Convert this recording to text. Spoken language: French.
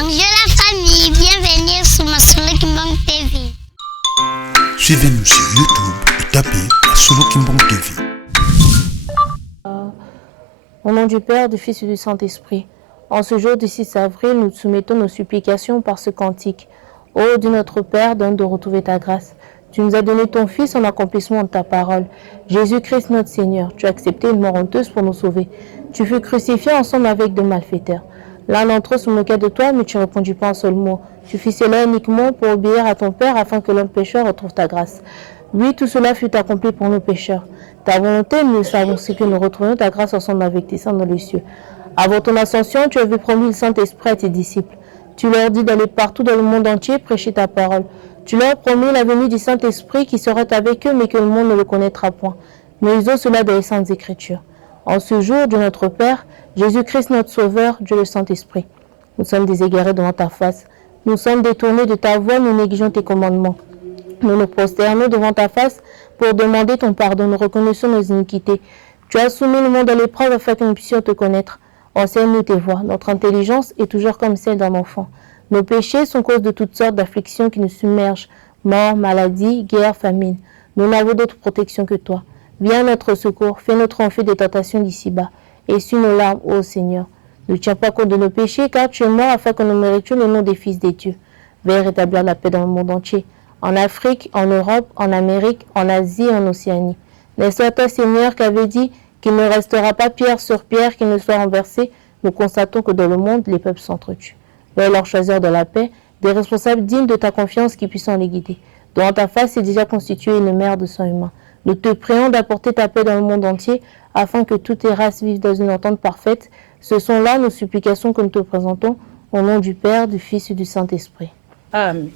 Bonjour la famille, bienvenue sur ma Solo Kimbang TV. Suivez-nous sur YouTube et tapez la Solo Kimbang TV. Au nom du Père, du Fils et du Saint-Esprit, en ce jour du 6 avril, nous te soumettons nos supplications par ce cantique. Ô Dieu notre Père, donne de retrouver ta grâce. Tu nous as donné ton Fils en accomplissement de ta parole. Jésus-Christ notre Seigneur, tu as accepté une mort honteuse pour nous sauver. Tu fus crucifié ensemble avec deux malfaiteurs. L'un d'entre eux se moquait de toi, mais tu ne répondis pas un seul mot. Tu fis cela uniquement pour obéir à ton Père afin que l'homme pécheur retrouve ta grâce. Oui, tout cela fut accompli pour nos pécheurs. Ta volonté, nous le savons, c'est que nous retrouvions ta grâce ensemble avec tes saints dans les cieux. Avant ton ascension, tu avais promis le Saint-Esprit à tes disciples. Tu leur dis d'aller partout dans le monde entier prêcher ta parole. Tu leur promis la venue du Saint-Esprit qui serait avec eux, mais que le monde ne le connaîtra point. Mais ils ont cela dans les Saintes Écritures. En ce jour de notre Père, Jésus-Christ notre Sauveur, Dieu le Saint-Esprit. Nous sommes déségarés devant ta face. Nous sommes détournés de ta voie, nous négligeons tes commandements. Nous nous prosternons devant ta face pour demander ton pardon. Nous reconnaissons nos iniquités. Tu as soumis le monde à l'épreuve afin que nous puissions te connaître. Enseigne-nous tes voies. Notre intelligence est toujours comme celle d'un enfant. Nos péchés sont cause de toutes sortes d'afflictions qui nous submergent. Mort, maladie, guerre, famine. Nous n'avons d'autre protection que toi. Viens à notre secours. Fais notre enfer des tentations d'ici-bas. Essuie nos larmes, ô Seigneur. Ne tiens pas compte de nos péchés, car tu es mort afin que nous méritions le nom des fils des dieux. Veuille rétablir la paix dans le monde entier. En Afrique, en Europe, en Amérique, en Asie et en Océanie. N'est-ce pas toi, Seigneur, qui avait dit qu'il ne restera pas pierre sur pierre qui ne soit renversée? Nous constatons que dans le monde, les peuples s'entretuent. Veuille leur choisir de la paix, des responsables dignes de ta confiance qui puissent les guider. Devant ta face est déjà constituée une mer de sang humain. Nous te prions d'apporter ta paix dans le monde entier, afin que toutes les races vivent dans une entente parfaite. Ce sont là nos supplications que nous te présentons, au nom du Père, du Fils et du Saint-Esprit. Amen.